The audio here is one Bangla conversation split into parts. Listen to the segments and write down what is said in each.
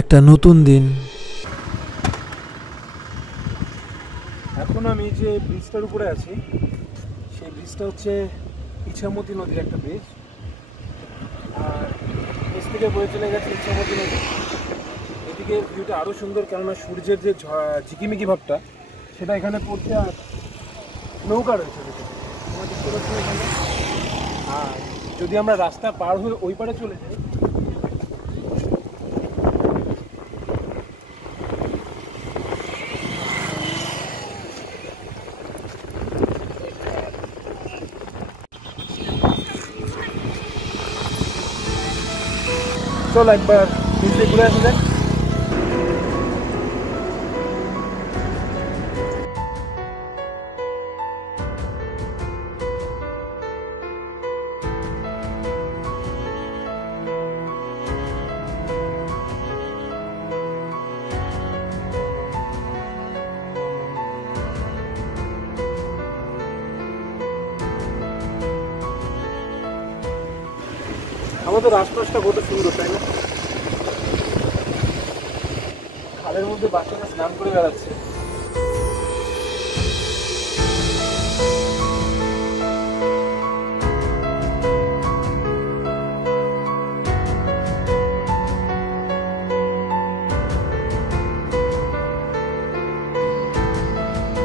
একটা নতুন দিন। এখন আমি যে ব্রিজটার উপরে আছি সেই ব্রিজটা হচ্ছে ইছামতি নদীর একটা ব্রিজ, আর নিচ থেকে বয়ে চলে গেছে ইছামতি নদী। এদিকে ভিউটা আরও সুন্দর, কেননা সূর্যের যে ঝিকিমিকি ভাবটা সেটা এখানে পড়ছে, আর নৌকা রয়েছে এখানে। আর যদি আমরা রাস্তা পার হয়ে ওই পারে চলে যাই, চল একবার ব্রিজে ঘুরে আসা যাক। আমাদের আশপাশটা কত সুন্দর, তাই না? খালের মধ্যে বাচ্চারা স্নান করে বেড়াচ্ছে।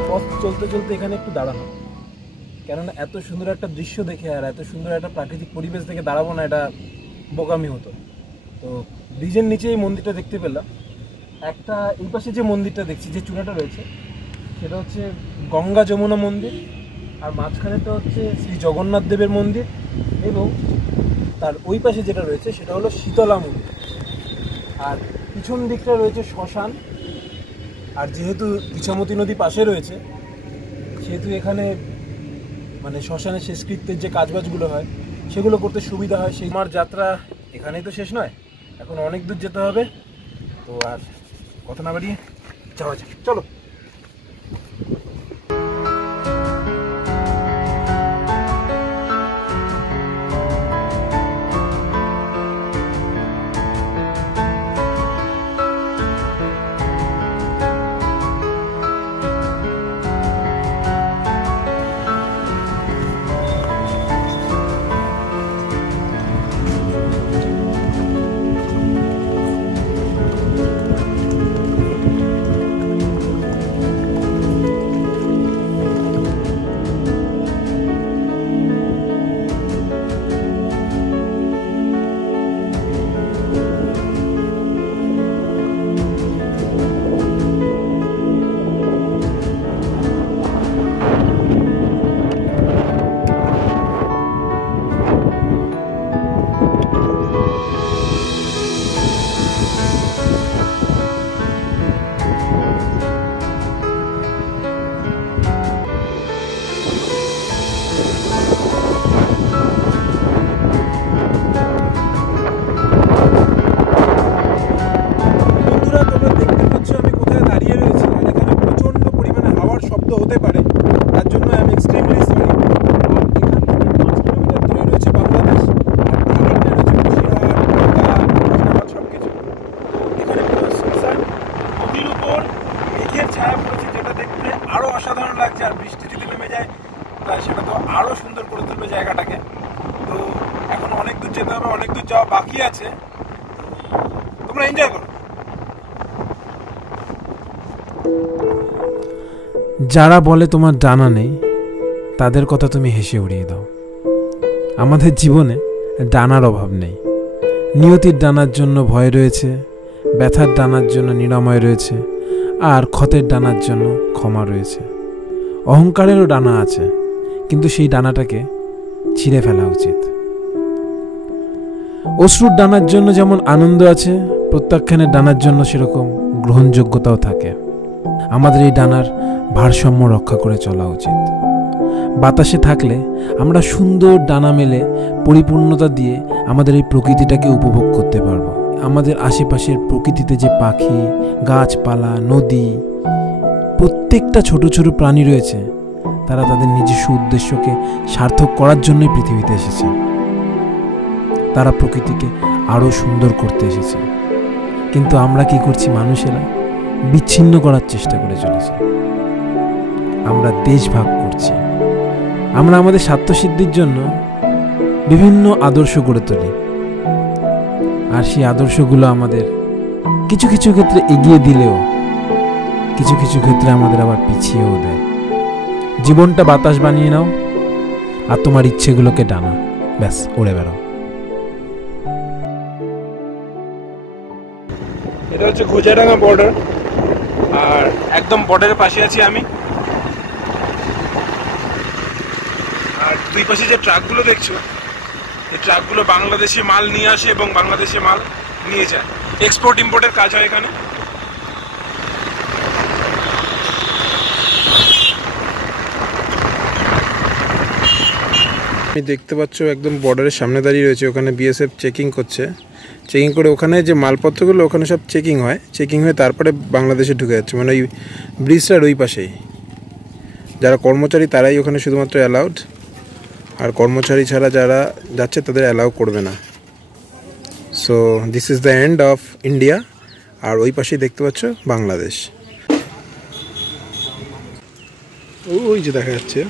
পথ চলতে চলতে এখানে একটু দাঁড়ানো, কেননা এত সুন্দর একটা দৃশ্য দেখে আর এত সুন্দর একটা প্রাকৃতিক পরিবেশ দেখে দাঁড়াবো না, এটা বোকামি হতো। তো ব্রিজের নিচে এই মন্দিরটা দেখতে পেলাম। একটা এই পাশে যে মন্দিরটা দেখছি, যে চূড়াটা রয়েছে, সেটা হচ্ছে গঙ্গা যমুনা মন্দির, আর মাঝখানেটা হচ্ছে শ্রী জগন্নাথ দেবের মন্দির, এবং তার ওই পাশে যেটা রয়েছে সেটা হলো শীতলা মন্দির। আর পিছন দিকটা রয়েছে শ্মশান। আর যেহেতু ইছামতি নদী পাশে রয়েছে, সেহেতু এখানে মানে শ্মশানের শেষকৃত্যের যে কাজবাজগুলো হয় সেগুলো করতে সুবিধা হয়। সেই আমার যাত্রা এখানেই তো শেষ নয়, এখন অনেক দূর যেতে হবে। তো আর কথা না বাড়িয়ে যাওয়া যাক, চলো। হতে পারে, তার জন্য আমি এক্সট্রিমলি সরি। রয়েছে বাংলাদেশ, সবকিছু এখানে নদীর উপর মেঘের ছায়া পড়েছে, যেটা দেখতে আরো অসাধারণ লাগছে। আর বৃষ্টি যদি নেমে যায় তাহলে সেটা তো আরো সুন্দর করে তুলবে জায়গাটাকে। তো এখন অনেক দূর যেতে হবে, অনেক দূর যাওয়া বাকি আছে, তোমরা এনজয় করো। যারা বলে তোমার ডানা নেই, তাদের কথা তুমি হেসে উড়িয়ে দাও। আমাদের জীবনে ডানার অভাব নেই। নিয়তির ডানার জন্য ভয় রয়েছে, ব্যথার ডানার জন্য নিরাময় রয়েছে, আর ক্ষতের ডানার জন্য ক্ষমা রয়েছে। অহংকারেরও ডানা আছে, কিন্তু সেই ডানাটাকে ছিঁড়ে ফেলা উচিত। অশ্রুর ডানার জন্য যেমন আনন্দ আছে, প্রত্যাখ্যানের ডানার জন্য সেরকম গ্রহণযোগ্যতাও থাকে। আমাদের এই ডানার ভারসাম্য রক্ষা করে চলা উচিত। বাতাসে থাকলে আমরা সুন্দর ডানা মেলে পরিপূর্ণতা দিয়ে আমাদের এই প্রকৃতিটাকে উপভোগ করতে পারবো। আমাদের আশেপাশের প্রকৃতিতে যে পাখি, গাছপালা, নদী, প্রত্যেকটা ছোট ছোট প্রাণী রয়েছে, তারা তাদের নিজস্ব উদ্দেশ্যকে সার্থক করার জন্যই পৃথিবীতে এসেছে। তারা প্রকৃতিকে আরও সুন্দর করতে এসেছে। কিন্তু আমরা কি করছি? মানুষেরা বিচ্ছিন্ন করার চেষ্টা করে চলেছে। আমরা দেশ ভাগ করছি। আমরা আমাদের স্বার্থসিদ্ধির জন্য বিভিন্ন আদর্শ গড়ে তুলি, আর সেই আদর্শগুলো আমাদের কিছু কিছু ক্ষেত্রে এগিয়ে দিলেও কিছু কিছু ক্ষেত্রে আমাদের আবার পিছিয়েও দেয়। জীবনটা বাতাস বানিয়ে নাও, আর তোমার ইচ্ছেগুলোকে ডানা, ব্যাস উড়ে বেড়াও। এটা হচ্ছে ঘোজাডাঙ্গা বর্ডার, আর একদম বর্ডারের পাশে আছি আমি। আর দুই পাশে যে ট্রাকগুলো দেখছো, এই ট্রাকগুলো বাংলাদেশি মাল নিয়ে আসে এবং বাংলাদেশি মাল নিয়ে যায়। এক্সপোর্ট ইম্পোর্টের কাজ হয় এখানে। আমি দেখতে পাচ্ছ একদম বর্ডারের সামনে দাঁড়িয়ে রয়েছে, ওখানে বিএসএফ চেকিং করছে। চেকিং করে ওখানে যে মালপত্রগুলো ওখানে সব চেকিং হয়, চেকিং হয়ে তারপরে বাংলাদেশে ঢুকে যাচ্ছে। মানে ওই ব্রিজটার ওই পাশেই যারা কর্মচারী তারাই ওখানে শুধুমাত্র অ্যালাউড, আর কর্মচারী ছাড়া যারা যাচ্ছে তাদের অ্যালাউ করবে না। So this is the end of India. আর ওই পাশেই দেখতে পাচ্ছ বাংলাদেশ, ওই যে দেখা যাচ্ছে।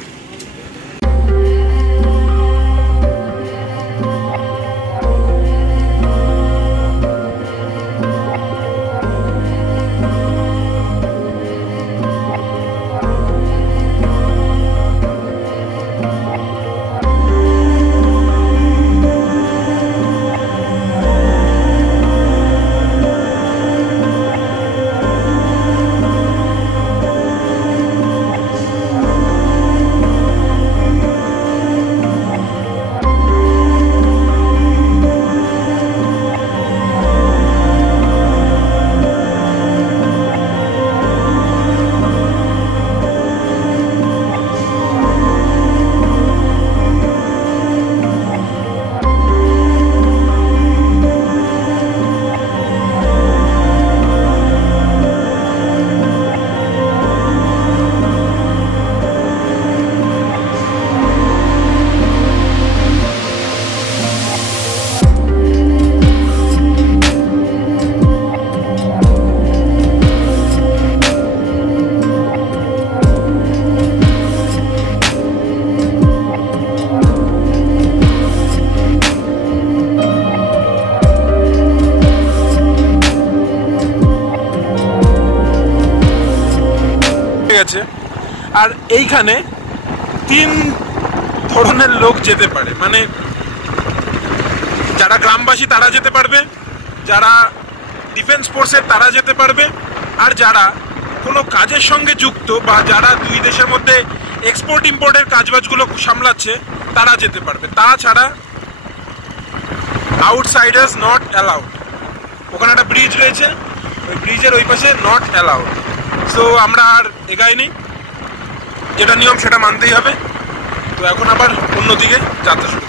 আর এইখানে 3 ধরনের লোক যেতে পারে, মানে যারা গ্রামবাসী তারা যেতে পারবে, যারা ডিফেন্স ফোর্সের তারা যেতে পারবে, আর যারা কোনো কাজের সঙ্গে যুক্ত বা যারা দুই দেশের মধ্যে এক্সপোর্ট ইম্পোর্টের কাজবাজগুলো সামলাচ্ছে তারা যেতে পারবে। তাছাড়া আউটসাইডার্স নট অ্যালাউড। ওখানে একটা ব্রিজ রয়েছে, ওই ব্রিজের ওই পাশে নট অ্যালাউড। সো আমরা আর এগাইনি, যেটা নিয়ম সেটা মানতেই হবে। তো এখন আবার অন্যদিকে যাত্রা শুরু।